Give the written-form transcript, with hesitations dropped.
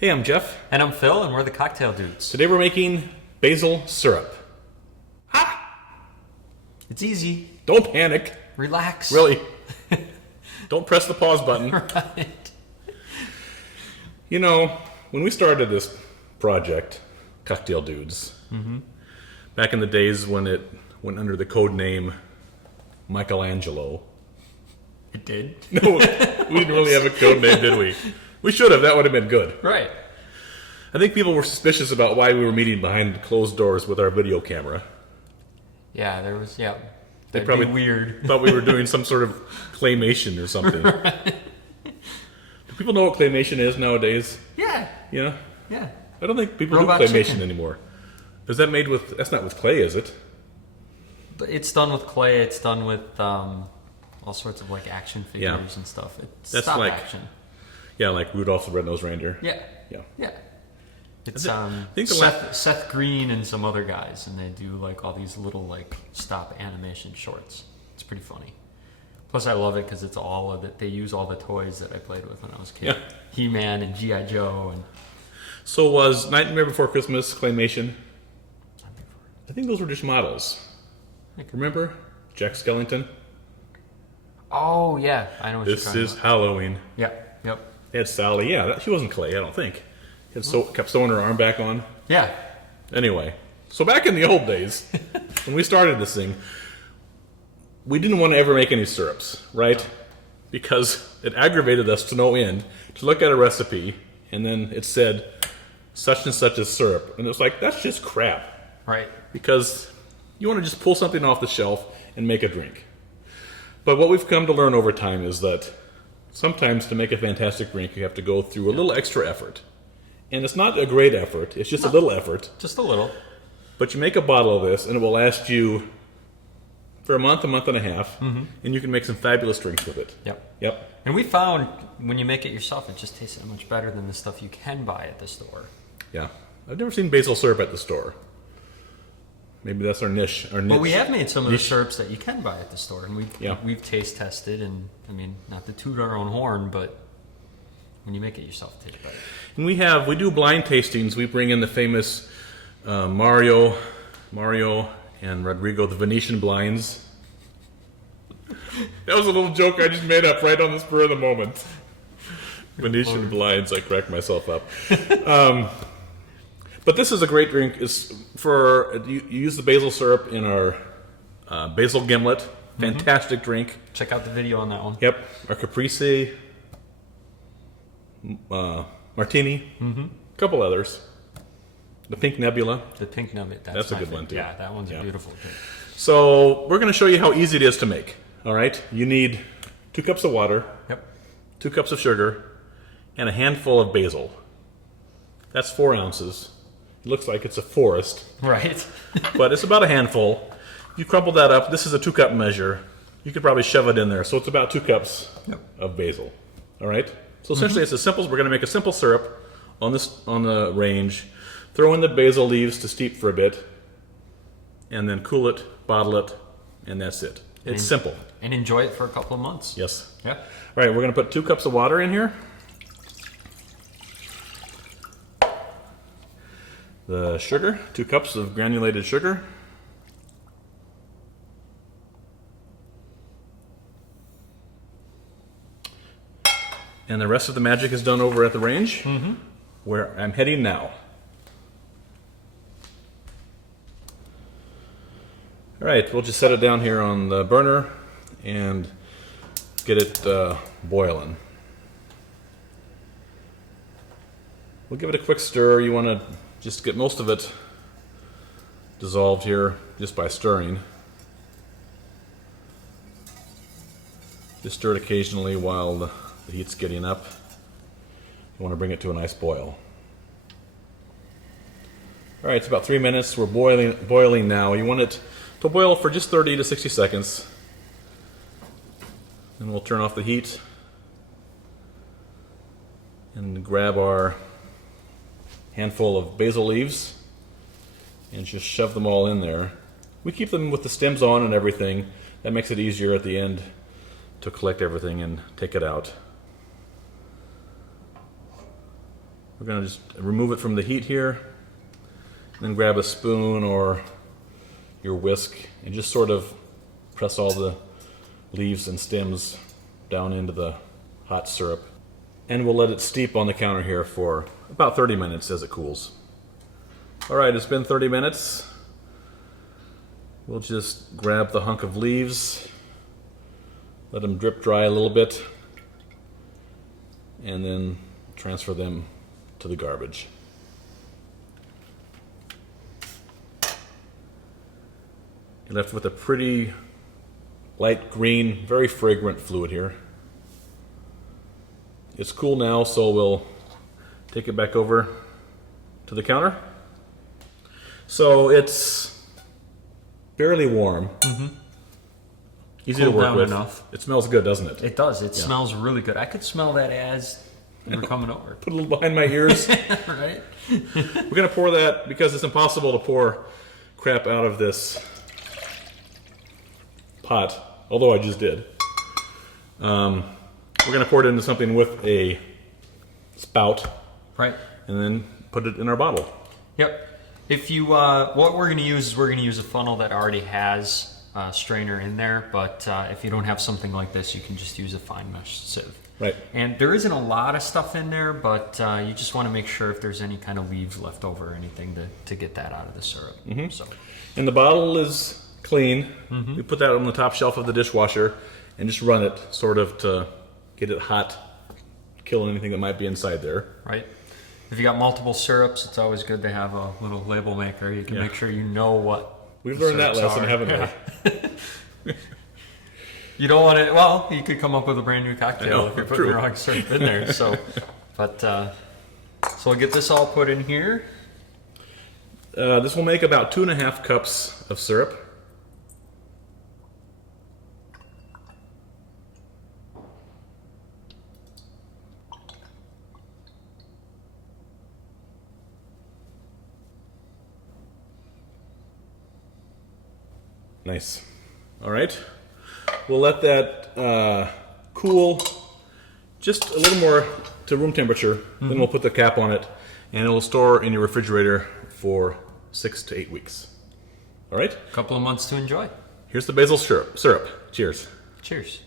Hey, I'm Jeff. And I'm Phil, and we're the Cocktail Dudes. Today we're making basil syrup. It's easy. Don't panic. Relax. Really. Don't press the pause button. Right. You know, when we started this project, Cocktail Dudes, back in the days when it went under the code name Michelangelo. It did? No, we didn't really have a code name, did we? We should have. That would have been good. Right. I think people were suspicious about why we were meeting behind closed doors with our video camera. Yeah, there was, yeah. They That'd probably be weird. thought we were doing some sort of claymation or something. Right. Do people know what claymation is nowadays? Yeah. Yeah? Yeah. I don't think people Robot do claymation chicken. anymore. Is that made with... That's not with clay, is it? But it's done with clay. It's done with all sorts of like action figures and stuff. It's That's stop like- action. Yeah, like Rudolph the Red-Nosed Reindeer. Yeah. Yeah. Yeah. It's think the Seth Green and some other guys, and they do like all these little like stop animation shorts. It's pretty funny. Plus, I love it because it's all of it. They use all the toys that I played with when I was a kid. Yeah. He-Man and G.I. Joe and. So was Nightmare Before Christmas claymation? I think those were just models. Remember? Jack Skellington? Oh yeah, I know what This you're talking is Halloween. about. Yeah. Yep. They had Sally. Yeah, she wasn't clay, I don't think. Kept sewing her arm back on. Yeah. Anyway, so back in the old days, when we started this thing, we didn't want to ever make any syrups, right? Because it aggravated us to no end to look at a recipe and then it said such and such is syrup. And it was like, that's just crap. Right. Because you want to just pull something off the shelf and make a drink. But what we've come to learn over time is that sometimes to make a fantastic drink, you have to go through a little extra effort. And it's not a great effort, it's just a little effort. Just a little. But you make a bottle of this, and it will last you for a month and a half, and you can make some fabulous drinks with it. Yep. Yep. And we found when you make it yourself, it just tastes so much better than the stuff you can buy at the store. Yeah. I've never seen basil syrup at the store. Maybe that's our niche. But we have made some of the syrups that you can buy at the store, and Yeah. we've taste tested, and I mean, not to toot our own horn, but when you make it yourself, it tastes better. And we do blind tastings. We bring in the famous Mario and Rodrigo, the Venetian blinds. That was a little joke I just made up right on the spur of the moment. Venetian blinds, I cracked myself up. But this is a great drink. It's for you use the basil syrup in our basil gimlet. Fantastic drink. Check out the video on that one. Yep. Our caprese martini. A couple others. The pink nebula. The pink nugget. That's a my good one, favorite. too. Yeah, that one's Yeah. a beautiful drink. So we're going to show you how easy it is to make. All right. You need 2 cups of water, Yep. 2 cups of sugar, and a handful of basil. That's 4 ounces. It looks like it's a forest, Right. but it's about a handful. You crumple that up. This is a 2-cup measure. You could probably shove it in there. So it's about 2 cups of basil. All right. So essentially, it's as simple as we're going to make a simple syrup on the range. Throw in the basil leaves to steep for a bit, and then cool it, bottle it, and that's it. It's simple. And enjoy it for a couple of months. Yes. Yeah. All right, we're going to put 2 cups of water in here. The sugar, 2 cups of granulated sugar. And the rest of the magic is done over at the range, where I'm heading now. All right, we'll just set it down here on the burner and get it boiling. We'll give it a quick stir. You want to just get most of it dissolved here just by stirring. Just stir it occasionally while the heat's getting up. You want to bring it to a nice boil. All right, it's about 3 minutes. We're boiling now. You want it to boil for just 30 to 60 seconds. Then we'll turn off the heat and grab our handful of basil leaves and just shove them all in there. We keep them with the stems on and everything. That makes it easier at the end to collect everything and take it out. We're going to just remove it from the heat here. Then grab a spoon or your whisk and just sort of press all the leaves and stems down into the hot syrup. And we'll let it steep on the counter here for about 30 minutes as it cools. All right, it's been 30 minutes. We'll just grab the hunk of leaves, let them drip dry a little bit, and then transfer them to the garbage. You're left with a pretty light green, very fragrant fluid here. It's cool now, so we'll take it back over to the counter. So it's fairly warm. Easy to Cooled work down with. enough. It smells good, doesn't it? It does. It smells really good. I could smell that as we were coming over. Put a little behind my ears. Right? We're going to pour that because it's impossible to pour crap out of this pot, although I just did. We're going to pour it into something with a spout, Right. and then put it in our bottle. Yep. If you, what we're going to use is we're going to use a funnel that already has a strainer in there, but if you don't have something like this, you can just use a fine mesh sieve. Right. And there isn't a lot of stuff in there, but you just want to make sure if there's any kind of leaves left over or anything to get that out of the syrup. So. And the bottle is clean. We put that on the top shelf of the dishwasher and just run it sort of to get it hot, kill anything that might be inside there. Right. If you got multiple syrups, it's always good to have a little label maker. You can make sure you know what We've the learned that syrups lesson, are. haven't we? You don't want it. Well, you could come up with a brand new cocktail know, if you're putting true. the wrong syrup in there. So, so we'll get this all put in here. This will make about 2.5 cups of syrup. Nice. All right. We'll let that cool just a little more to room temperature. Then we'll put the cap on it, and it will store in your refrigerator for 6 to 8 weeks. All right. A couple of months to enjoy. Here's the basil syrup. Cheers. Cheers.